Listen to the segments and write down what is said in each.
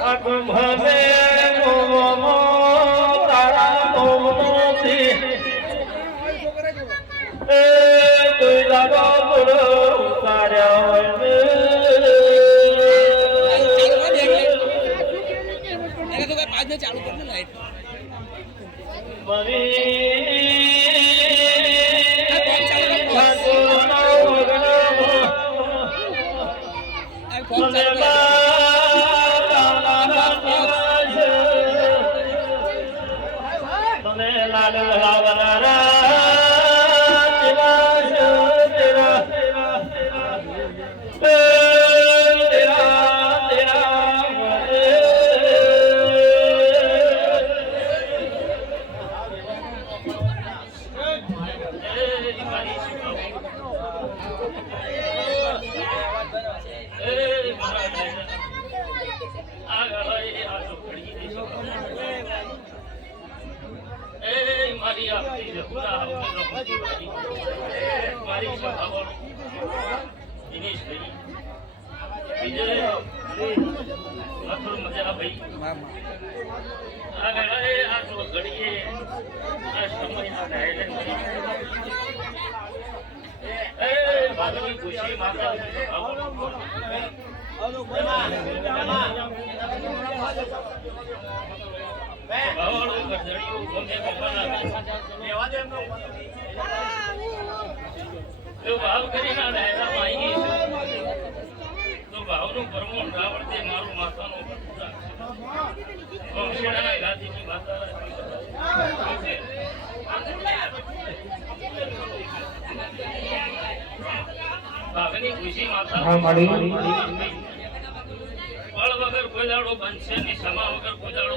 આ ലാല માર, માર. ખુશી માતા ભાવાળું ગધડિયું ગમે ભગવાન જો ભાવ કરીને આ ડાયરામાં આવી તો રાવણ તે મારું માતાનું માતા ભાગની ખુશી માતા ફળ વગર દાડો બનશે ની સમા વગર કોઈ દાડો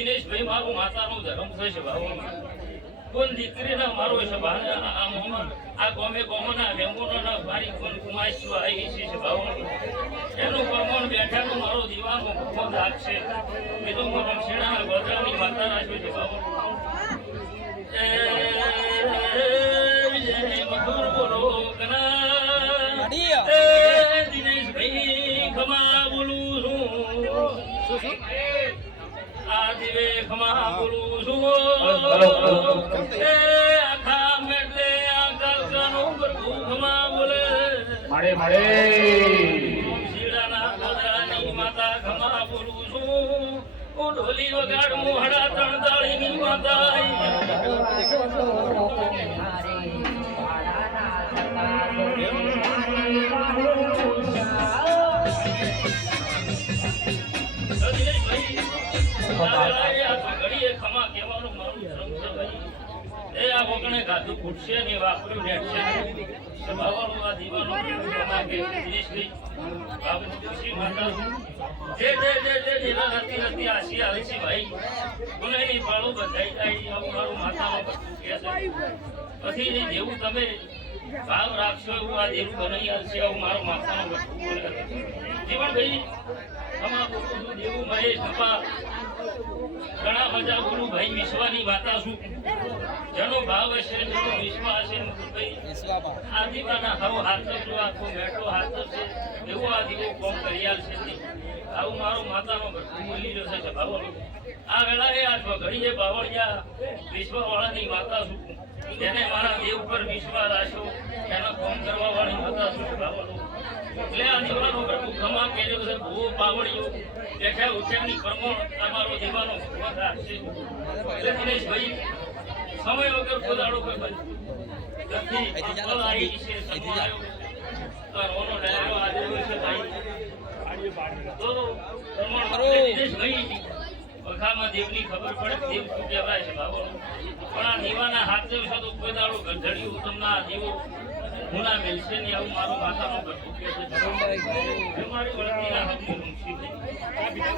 દિનેશભાઈ મારું માતાનું ધર્મ થશે કોણ દીકરીના મારો છે આ- ગોમે ગોમના વેમોના મારી કોણ કુમાઈશું આવી છે એનું પ્રમાણ બેઠાનો મારો દીવાનો ભૂખો છે. છે તો મારો શેણા ગોદરાની માતા રાજવે છે દિવે ખમા બોલું છું એ આખા મેટલે આખા કાનો પ્રભુ ખમા બોલે. મળે મળે શીડાના ગોદરાની માતા ખમા બોલું છું હું ઢોલી વગાડ મોહડા ત્રણ દાળીની માતા. પછી જેવું તમે ભાવ રાખશો એવું આ દેવું બનાવી આવશે મારું મારો જીવન ભાઈ અમારું બધું દેવું મહેશ, પપ્પા ઘણા બધા ગુરુ ભાઈ વિશ્વાની વાતા શું જેનો ભાવ હશે, જેનો વિશ્વાસ હશે. આ દીવાના હવ હાથ જો આખો મેઠો હાથ છે એવો આ દીવો કોમ કરિયાલ છે. આવું મારો માતાનો જશે છે ભાવોનો. આ વેળાએ આ ઘડીએ બાવળિયા વિશ્વવાળાની માતા શું જેને મારા દેવ પર વિશ્વાસ આશો એનો કોમ કરવા વાળી માતા શું ભાવોનો. એટલે આ દીવાનો ભરતું ખમા કર્યો છે ભૂ પાવડિયો બેઠા ઉઠ્યાની કર્મો તમારો દીવાનો ભગવાન રાખશે એટલે દિનેશભાઈ સમય વગર કોદાડો કોઈ બંધ નથી ફળ આવી છે સમય ચાલો. આવ્યો. તો રોનો ડાયરો આવ્યો છે ભાઈ. તો ખરું. દિનેશભાઈ દેવની ખબર પડે દેવ શું કહેવાય છે ભાવો. પણ આ દીવાના હાથ દેવશો તો કોઈ દાડો ગંધડિયું તમને આ દીવો. મુલા મેન્શન આવું મારું માતાનો બટુકે છે. મારી ઓળખી આ હતી